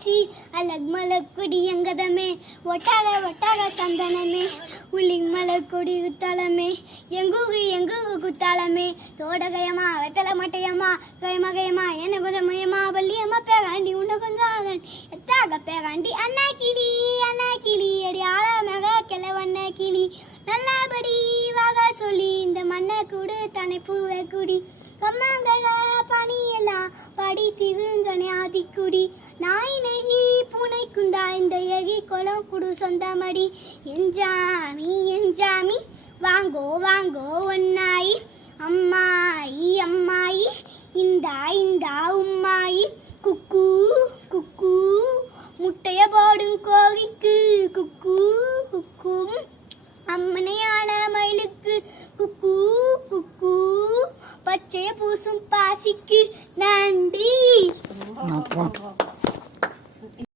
பூச்சி அழகு மலக்குடி எங்கதமே ஒட்டாக ஒட்டாக சந்தனமே உளிங் மலக்குடி குத்தாலமே எங்கு குத்தாலமே தோடகையம்மா வெத்தலை மட்டையம்மா கயமா என்ன கொஞ்சம் முயமா பள்ளியம்மா பேகாண்டி உன்ன கொஞ்சம் ஆகன் எத்தாக பேகாண்டி அண்ணா கிளி அடி ஆழமாக கிளவண்ண கிளி நல்லபடி வாக சொல்லி இந்த மண்ணை கூடு தன்னை பூவை குடி கம்மாங்க பனி எல்லாம் படி திகுஞ்சனை ஆதிக்குடி நாய் நெகி பூனை குண்டா இந்த எகி குளம் குடு சொந்தமடி எஞ்சாமி வாங்கோ ஒன்னாயி அம்மாயி இந்தா உம்மாயி குக்கு முட்டைய போடும் கோழிக்கு குக்கு அம்மனையான மயிலுக்கு குக்கு பச்சைய பூசும் பாசிக்கு நன்றி.